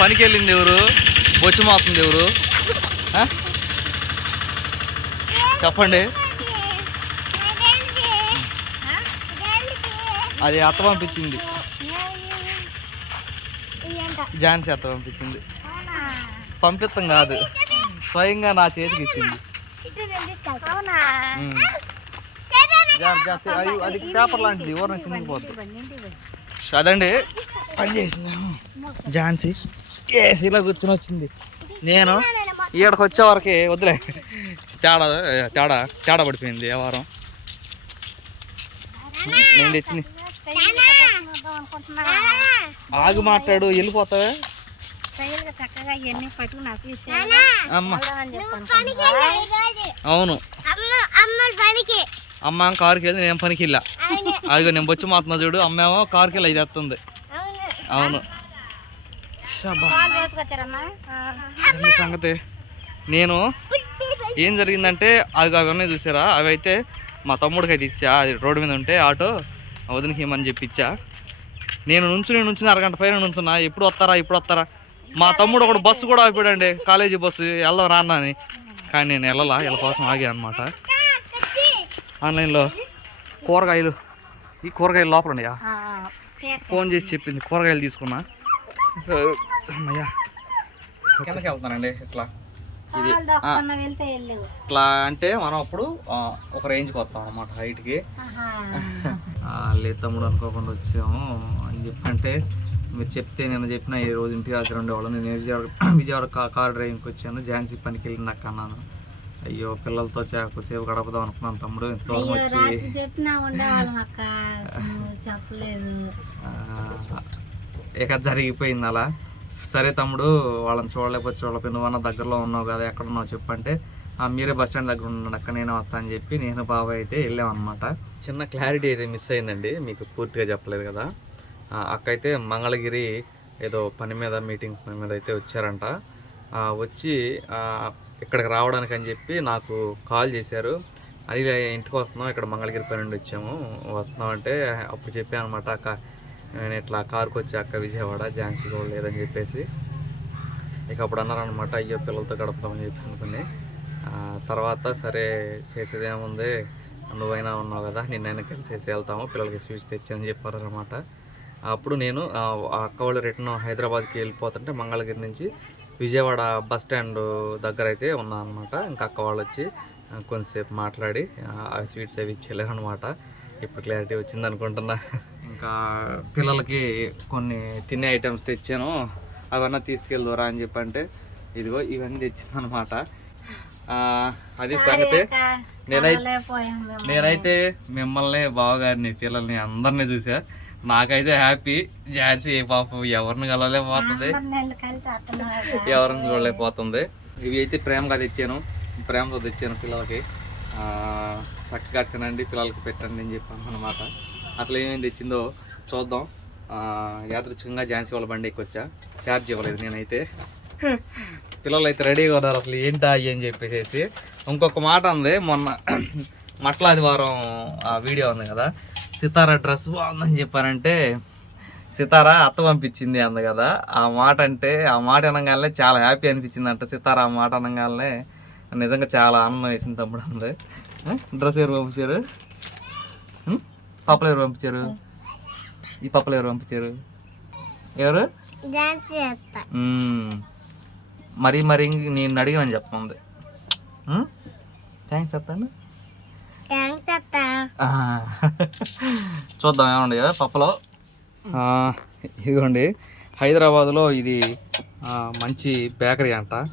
పనికి వెళ్ళింది ఎవరు? బొచ్చు మాతుంది ఎవరు? చెప్పండి. అది అత్త పంపించింది. ఝాన్సీ అత్త పంపించింది. పంపిస్తాం కాదు. స్వయంగా నా చేతికి ఇచ్చింది. అది అది పేపర్ లాంటిది. ఎవరిని చిన్నపోద్ది అదండి. పని చేసింది? ఝాన్సీ? ఏసీలో కూర్చొని వచ్చింది. నేను ఈడకి వచ్చే వరకే వదిలే తేడా తేడా తేడా పడిపోయింది ఏ వారం. నేను తెచ్చిన ఆగు మాట్లాడు వెళ్ళిపోతావే. అవును. పనికి. అమ్మ కారుకి వెళ్ళి నేను పనికి వెళ్ళా. అదిగో నేను బొచ్చు మాత్రం చూడు అమ్మేమో కారుకి వెళ్ళి ఇది వస్తుంది అవును. సంగతి? నేను ఏం జరిగిందంటే అవి అవన్నీ చూసారా? అవి అయితే మా తమ్ముడికి అయితే ఇచ్చా. అది రోడ్డు మీద ఉంటే ఆటో వదినకి ఇమ్మని చెప్పి ఇచ్చా. నేను నుంచుని నుంచుని అరగంట పైన నుంచున్నా. ఎప్పుడు వస్తారా ఇప్పుడు వస్తారా? మా తమ్ముడు ఒకడు బస్సు కూడా ఆగిపోయాడండి. College bus. వెళ్దాం రాన్నా అని. కానీ నేను వెళ్ళలా. వీళ్ళ కోసం ఆగా అనమాట ఆన్లైన్లో కూరగాయలు. ఈ కూరగాయలు లోపల ఉన్నాయా? ఫోన్ చేసి చెప్పింది. కూరగాయలు తీసుకున్నా. అమ్మయ్యా. కిందకి వెళ్తానండి ఇట్లా ఇది ఇట్లా అంటే మనం అప్పుడు ఒక రేంజ్కి వస్తాం అనమాట హైట్కి. లేదు తమ్ముడు అనుకోకుండా వచ్చాము అని చెప్పంటే మీరు చెప్తే నేను చెప్పిన ఈ రోజు ఇంటి దగ్గర ఉండేవాళ్ళం. నేను విజయవాడ విజయవాడ కా- కార్ డ్రైవింగ్కి వచ్చాను. ఝాన్సీ పనికి వెళ్ళినాక అన్నాను. అయ్యో పిల్లలతో సేపు గడపదాం అనుకున్నాను తమ్ముడు. ఇంతవరకు వచ్చి రాత్రి చెప్పలేదు. ఆ, ఇక జరిగిపోయింది అలా. సరే తమ్ముడు వాళ్ళని చూడలేకపోతే చూడలేకపోయి నువ్వన్న దగ్గరలో ఉన్నావు కదా ఎక్కడ ఉన్నావు చెప్పంటే "ఆ, మీరే బస్ స్టాండ్ దగ్గర ఉన్నాడు అక్క నేను వస్తాను అని చెప్పి నేను బాబాయ్ అయితే వెళ్ళాం చిన్న క్లారిటీ అయితే మిస్ అయిందండి మీకు పూర్తిగా చెప్పలేదు కదా. ఆ, అక్క అయితే మంగళగిరి ఏదో పని మీద మీటింగ్స్ పని మీద అయితే వచ్చారంట. వచ్చి ఇక్కడికి రావడానికి అని చెప్పి నాకు కాల్ చేశారు. అది ఇంటికి వస్తున్నాం ఇక్కడ మంగళగిరి పని నుండి వచ్చాము వస్తున్నాం అంటే అప్పుడు చెప్పాను అనమాట అక్క నేను ఇట్లా కార్కి వచ్చి అక్క విజయవాడ ఝాన్సీ కూడా లేదని చెప్పేసి ఇక అప్పుడు అన్నారనమాట అయ్యో పిల్లలతో గడపదామని చెప్పి అనుకుని. తర్వాత సరే చేసేదేముంది? నువ్వైనా ఉన్నావు కదా నిన్నైనా కలిసేసి వెళ్తాము పిల్లలకి స్వీట్స్ తెచ్చని చెప్పారనమాట అప్పుడు నేను అక్క వాళ్ళు రిటర్న్ హైదరాబాద్కి వెళ్ళిపోతుంటే మంగళగిరి నుంచి విజయవాడ బస్ స్టాండ్ దగ్గర అయితే ఉన్నా అనమాట ఇంకా అక్క వాళ్ళు వచ్చి కొంతసేపు మాట్లాడి ఆ, ఆ స్వీట్స్ అవి ఇచ్చేలేరు అనమాట ఇప్పుడు క్లారిటీ వచ్చింది అనుకుంటున్నా. ఇంకా పిల్లలకి కొన్ని తినే ఐటమ్స్ తెచ్చాను. అవన్నీ తీసుకెళ్దురా అని చెప్పంటే ఇదిగో ఇవన్నీ తెచ్చిందనమాట అది సంగతే. నేనైతే పోయాం మేము. నేనైతే మిమ్మల్ని బావగారిని పిల్లల్ని అందరినీ చూసా. నాకైతే హ్యాపీ. ఝాన్సీ పాపం ఎవరిని కలవలేకపోతుంది. ఎవరిని చూడలేకపోతుంది. ఇవి అయితే ప్రేమగా తెచ్చాను. ప్రేమతో తెచ్చాను పిల్లలకి. చక్కగా తినండి పిల్లలకి పెట్టండి అని చెప్పాను అనమాట అసలు ఏమేమి తెచ్చిందో చూద్దాం. ఆ, యాదృచ్ఛికంగా ఝాన్సీ వాళ్ళ బండి ఎక్కొచ్చా? ఛార్జ్ ఇవ్వలేదు నేనైతే. పిల్లలు అయితే రెడీగా ఉన్నారు అసలు ఏంటా అయ్యి అని చెప్పేసి ఇంకొక మాట ఉంది మొన్న మట్లాదివారం ఆ వీడియో ఉంది కదా సితారా డ్రెస్ బాగుందని చెప్పారంటే సితారా అత్త పంపించింది అంది కదా. ఆ మాట అంటే ఆ మాట అనగానే చాలా హ్యాపీ అనిపించింది అంట సితారా ఆ మాట అనగానే. నిజంగా చాలా ఆనందం వేసింది తమ్ముడు అంది డ్రెస్ ఎవరు పంపించారు. ఉం? పప్పలు ఎవరు పంపించారు? ఈ పప్పలు ఎవరు పంపించారు? ఎవరు. మరీ మరీ నేను అడిగామని చెప్పండి థ్యాంక్స్ చెప్తాను. చూద్దాం ఏమండి పప్పలో. ఆ, ఇదిగోండి. హైదరాబాద్లో ఇది మంచి బేకరీ అంట.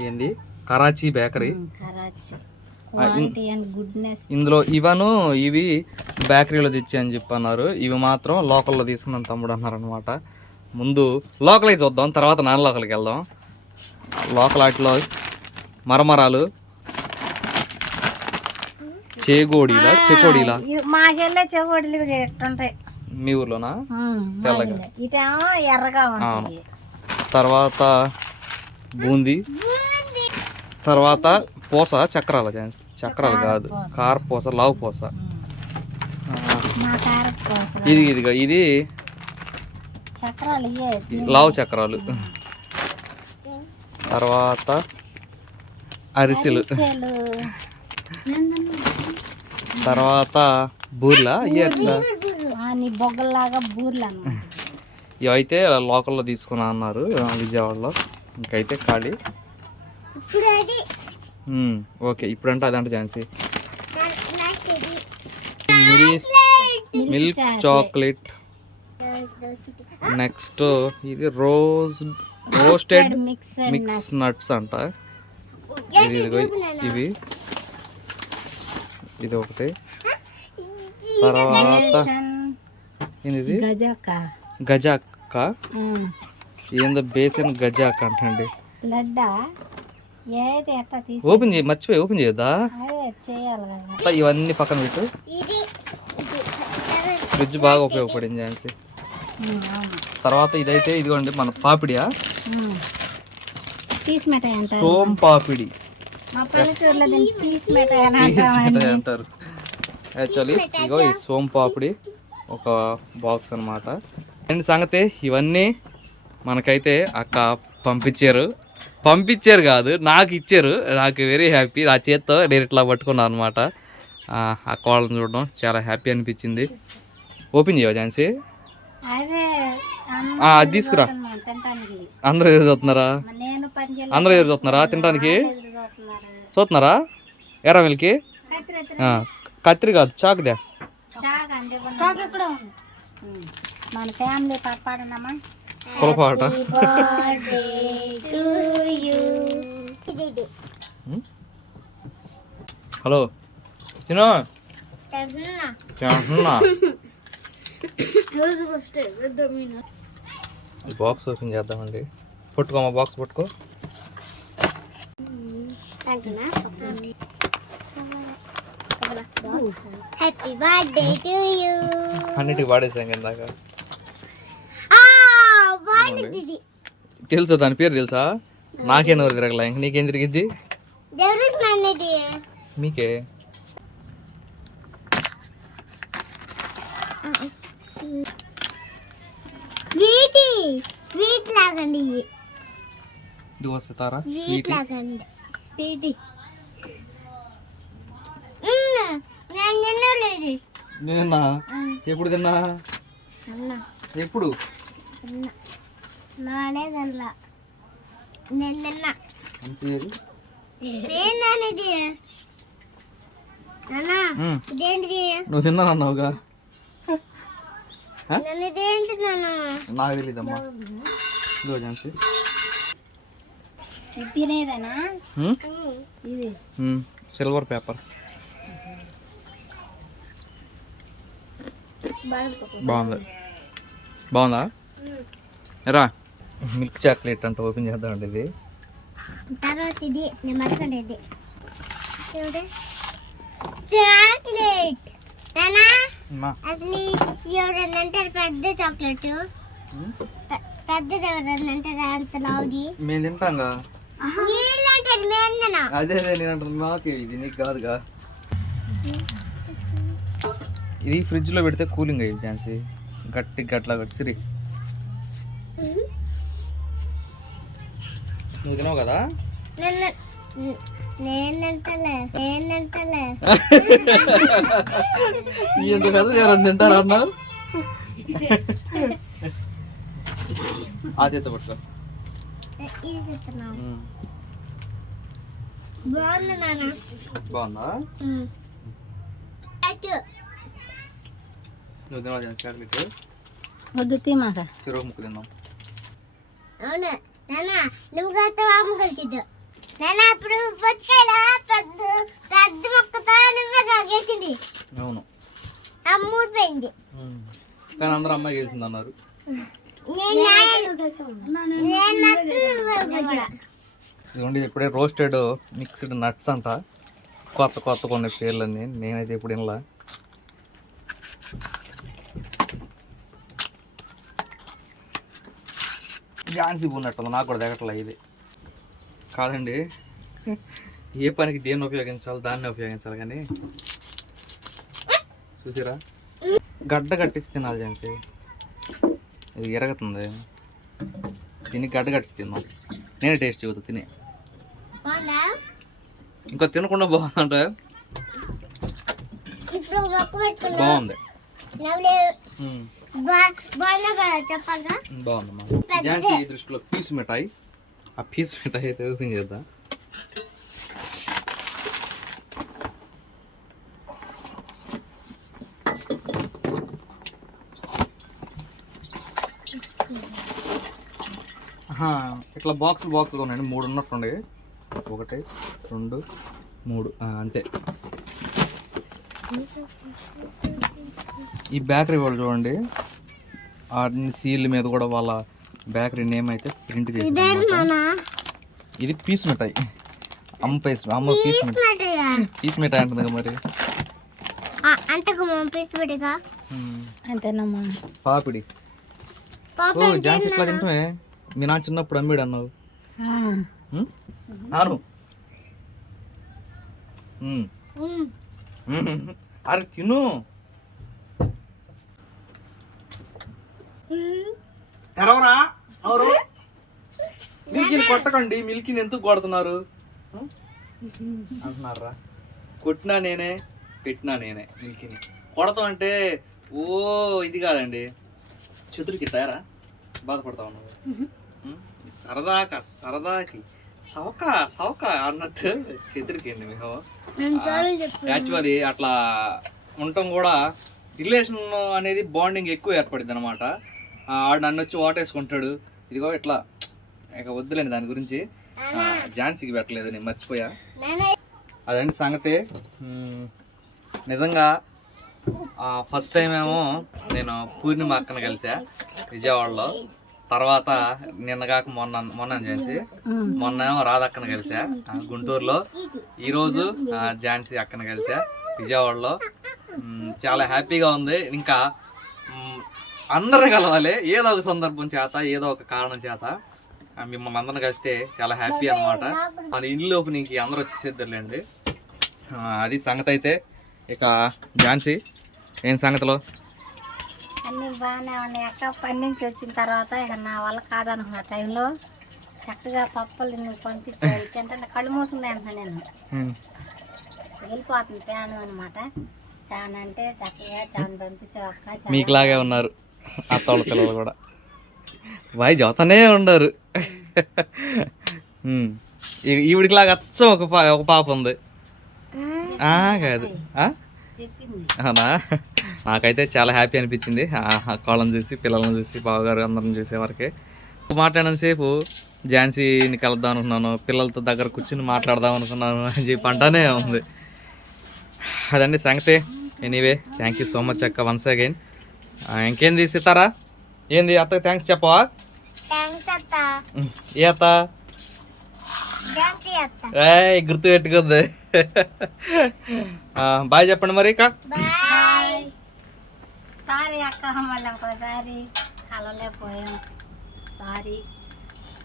ఏంది? కరాచీ బేకరీ కరాచీ ఇందులో ఇవను ఇవి బేకరీలో తెచ్చి అని చెప్పి అన్నారు ఇవి మాత్రం లోకల్లో తీసుకున్నాను తమ్ముడు అన్నారు అనమాట ముందు లోకల్ అయితే చూద్దాం తర్వాత నాన్ లోకల్కి వెళ్దాం. లోకల్ వాటిలో మరమరాలు చేగోడీలా చెకోడీలా? మాకెళ్ళే మీ ఊర్లోనా? తెల్లగా. ఇటేమో ఎర్రగా తర్వాత బూందీ తర్వాత పూస చక్రాలు చక్రాలు కాదు. కార పూస లావు పూస. ఇది ఇదిగో ఇది లావు చక్రాలు. తర్వాత అరిసెలు. తర్వాత బూర్లా నీ బొగ్గల్లాగా బూర్లు ఇవైతే లోకల్లో తీసుకున్నా అన్నారు విజయవాడలో. ఇంకైతే ఖాళీ. ఓకే ఇప్పుడంటే అదంటే Jhansi. Milk milk chocolate. Next ఇది రోజ్ రోస్టెడ్ మిక్స్ నట్స్. అంట. ఇది ఇవి. ఇది ఒకటి. తర్వాత ఇది గజాక. గజాక? ఏందో బేసిన్ గజాక అంటండి. లడ్డా? ఓపెన్ చేయి మర్చిపోయి ఓపెన్ చేయొద్దా? ఇవన్నీ పక్కన పెట్టు. ఫ్రిడ్జ్ బాగా ఉపయోగపడింది ఝాన్సీ. తర్వాత ఇదైతే ఇదిగోండి మన పాపిడియా. ఉమ్. పీస్ మిఠాయి అంటారు. సోం పాపిడి. అంటారు. యాక్చువల్లీ ఇగో ఈ సోం పాపిడి ఒక బాక్స్ అన్నమాట. అండ్ సంగతి ఇవన్నీ మనకైతే అక్క పంపించారు. పంపించారు కాదు నాకు ఇచ్చారు. నాకు వెరీ హ్యాపీ నా చేత్తో నేను ఇట్లా పట్టుకున్నాను అనమాట అక్క వాళ్ళని చూడడం చాలా హ్యాపీ అనిపించింది. ఓపెన్ చేయవా ఝాన్సీ? అదే ఆ, తీసుకురా. అందరూ ఎదురు చూస్తున్నారా. అందరూ ఎదురు చూస్తున్నారా తినడానికి చూస్తున్నారు. ఎరా మిల్కి? కత్తిరి. ఆ, కాదు చాకుదే. మన ఫ్యామిలీ పాడనమ్మా పొలపాట హలో తినో తింటున్నా ఈ బాక్స్ ఓపెన్ చేద్దామండి పట్టుకోమా బాక్స్ పట్టుకో హ్యాపీ బర్త్డే టు యూ అన్నిటికి వాడేసాం కిందాక తెలుసా దాని పేరు తెలుసా? నాకేం ఎవరు తిరగలే? ఇంక నీకేం తిరిగిద్ది? మీకే? స్వీట్. స్వీట్ లాగండి ఇది. వస్తారా స్వీట్ స్వీట్. లాగండి. స్వీట్. నేను తినలేదు నేనా ఎప్పుడు తిన్నా? ఎప్పుడు? నానే తినలా నేను తిన్నా మంచిది నేను నానేది. అన్నా ఉమ్, ఇదేంటిది? నువ్వు తిన్నా అన్నావుగా? నన్ను ఇదేంటి నాన్న? నాకు తెలీదమ్మా. ఝాన్సీ. ఇది ఉమ్, సిల్వర్ పేపర్. బాగుంది. బాగుందా? ఎరా మిల్క్ చాక్లెట్ అంటే ఓపెన్ చేద్దామండి ఇది. తర్వాత ఇది నేను మరకండి చూడు. చాక్లెట్. అసలు ఎవరన్నా అంటారు పెద్ద చాక్లెట్. పెద్దది ఎవరన్నా అంటారు అంత లావుది. మేము తింటాంగా. అదే అదే నేను అంటున్నా నాకు ఇది నీకు కాదుగా. ఇది ఫ్రిడ్జ్లో పెడితే కూలింగ్ అయ్యింది ఛాన్సీ గట్టి గట్లా సిరి. నువ్వు తినవు కదా? ఎంత కదా ఎవరైనా తింటారా అన్నావు ఆ చేత ఉమ్. బాగుంది నువ్వు తినవా చాక్లెట్? వద్దు తీమాక చెరువు ముక్కు తిన్నాం. అవును? నాన్న నువ్వు కలిసిద్దు. నాన్న అప్పుడు పెద్ద పెద్ద మొక్కతో నువ్వే కాగేసింది అవును. కానీ అందరూ అమ్మాయి అన్నారు. ఇదిగోండి ఇప్పుడే రోస్టెడ్ మిక్స్డ్ నట్స్ అంట. కొత్త కొత్త కొన్ని పేర్లన్నీ నేనైతే ఇప్పుడు వినలా. ఝాన్సీ ఉన్నట్టుంది. నాకు కూడా దిగట్లే ఇది. కాదండి ఏ పనికి దేన్ని ఉపయోగించాలి దాన్ని ఉపయోగించాలి కానీ. చూసిరా? గడ్డ కట్టించి తినాలి ఝాన్సీ ఇది ఎరగతుంది. దీనికి గడ్డ కట్టించి తిందాం నేను టేస్ట్ చూద్దా తినే. ఇంకా తినకుండా బాగుందంటే? బాగుంది. బాగుందమ్మా. ఝాన్సీ ఈ దృష్టిలో పీస్ మిఠాయి. ఆ పీస్ మిఠాయి అయితే ఓపెన్ చేద్దాం. ఇట్లా బాక్స్ బాక్స్ ఉన్నాయండి. మూడు ఉన్నట్టుండే. ఒకటి రెండు మూడు అంతే. ఈ బేకరీ వాళ్ళు చూడండి. ఆ సీల్ మీద కూడా వాళ్ళ బేకరీ నేమ్ అయితే ప్రింట్ చేసి నానా? ఇది పీస్ మిఠాయి. అమ్మ పీస్ అమ్మ పీస్ మిఠాయి. పీస్ మిఠాయి అంటుంది కదా మరి అంతకు. అంతేనమ్మా. పాపిడి. పాప ఓ జాన్స్ ఇట్లా తింటే మీ నాన్న చిన్నప్పుడు అమ్మాడు అన్నావు. ఉమ్. అరే తిను. తెరవరా? ఎవరు? మిల్కిని కొట్టకండి. మిల్కిని ఎందుకు కొడుతున్నారు? అంటున్నారా కొట్టినా నేనే పెట్టినా నేనే మిల్కిని. కొడతాం అంటే ఓ ఇది కాదండి. చెతురికి టయరా బాధపడతా ఉన్నావు? సరదాకా సరదాకి. సవక సవక అన్నట్టు చెతురికి అండి మేము. యాక్చువల్లీ అట్లా ఉండటం కూడా రిలేషన్ అనేది బాండింగ్ ఎక్కువ ఏర్పడింది అనమాట ఆడు నన్ను వచ్చి వాటేసుకుంటాడు ఇదిగో ఇట్లా. ఇక వద్దులేండి దాని గురించి. ఝాన్సీకి పెట్టలేదు నేను మర్చిపోయా. అదండి సంగతి. నిజంగా ఫస్ట్ టైం ఏమో నేను పూర్ణిమ అక్కన కలిసా విజయవాడలో. తర్వాత నిన్నగాక మొన్న మొన్న చేసి మొన్న ఏమో రాధక్కన కలిసా గుంటూరులో. ఈరోజు ఝాన్సీ అక్కన కలిసా విజయవాడలో. చాలా హ్యాపీగా ఉంది. ఇంకా అందరిని కలవాలి. ఏదో ఒక సందర్భం చేత ఏదో ఒక కారణం చేత. మిమ్మల్ని అందరిని కలిస్తే చాలా హ్యాపీ అనమాట మన ఇల్లు ఓపెనింగ్కి అందరూ వచ్చేసేద్దరులేండి. అది సంగతి అయితే ఇక ఝాన్సీ ఏం సంగతిలో? అన్నీ బాగానే ఉన్నాయి అక్క. పని నుంచి వచ్చిన తర్వాత ఇక నా వల్ల కాదనుకున్న టైంలో చక్కగా పప్పలు నువ్వు పంపించావు. తింటే కళ్ళు మూసింది అంటున్నా నేను. వెళ్ళిపోతుంది ప్రయాణం అనమాట చాలా అంటే చక్కగా చాలా పంపించావు అక్క. మీకులాగే ఉన్నారు. అత్తోళ్ళ పిల్లలు కూడా. బాయ్ చదువుతానే ఉండరు. మ్మ్. ఈ- ఈవిడికిలాగా అచ్చం ఒక పా ఒక పాప ఉంది. ఆ, కాదు. అవునా? నాకైతే చాలా హ్యాపీ అనిపించింది. ఆ అక్కళ్ళని చూసి పిల్లలను చూసి బావగారు అందరిని చూసే వరకే. మాట్లాడిన సేపు ఝాన్సీని కలుద్దాం అనుకున్నాను. పిల్లలతో దగ్గర కూర్చుని మాట్లాడదాం అనుకున్నాను అని చెప్పి అంటానే ఉంది. అదండి సంగతి. Anyway thank you so much అక్క వన్స్ అగైన్. ఇంకేంది సీతారా? ఏంది అత్తకి థ్యాంక్స్ చెప్పవా? అత్త. ఏ అత్త? అత్త. గుర్తు పెట్టుకుంది. బాయ్ చెప్పండి మరి ఇక సారీ అక్క మళ్ళీ ఇంకోసారి కలవలేకపోయాం. సారీ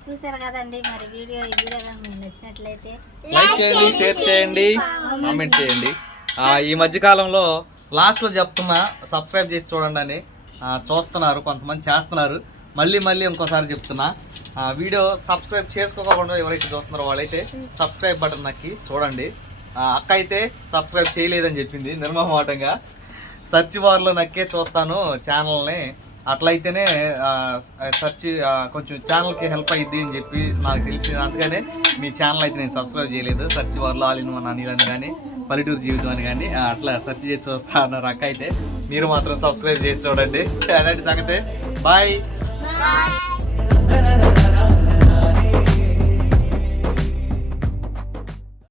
చూసారు కదండి మరి వీడియో ఈ వీడియో మీకు నచ్చినట్లయితే లైక్ చేయండి షేర్ చేయండి కామెంట్ చేయండి. ఆ, ఈ మధ్య కాలంలో లాస్ట్లో చెప్తున్నా సబ్స్క్రైబ్ చేసి చూడండి అని చూస్తున్నారు కొంతమంది చేస్తున్నారు. మళ్ళీ మళ్ళీ ఇంకోసారి చెప్తున్నా వీడియో సబ్స్క్రైబ్ చేసుకోకుండా ఎవరైతే చూస్తున్నారో వాళ్ళైతే సబ్స్క్రైబ్ బటన్ నక్కి చూడండి. అక్క అయితే సబ్స్క్రైబ్ చేయలేదని చెప్పింది నిర్మమాటంగా సెర్చ్ బార్లో నక్కే చూస్తాను ఛానల్ని. అట్లయితేనే సర్చ్ సెర్చ్ కొంచెం ఛానల్కి హెల్ప్ అయ్యిద్ది అని చెప్పి నాకు తెలిసింది. అందుకనే మీ ఛానల్ అయితే నేను సబ్స్క్రైబ్ చేయలేదు. సెర్చ్ బార్లో ఆలిన్ మన వన్ అనిల్ అని కానీ పల్లెటూరు జీవితం అని కానీ అట్లా సెర్చ్ చేసి చూస్తా అన్నారు అక్క అయితే మీరు మాత్రం సబ్స్క్రైబ్ చేసి చూడండి. అలాంటి సంగతే. Bye bye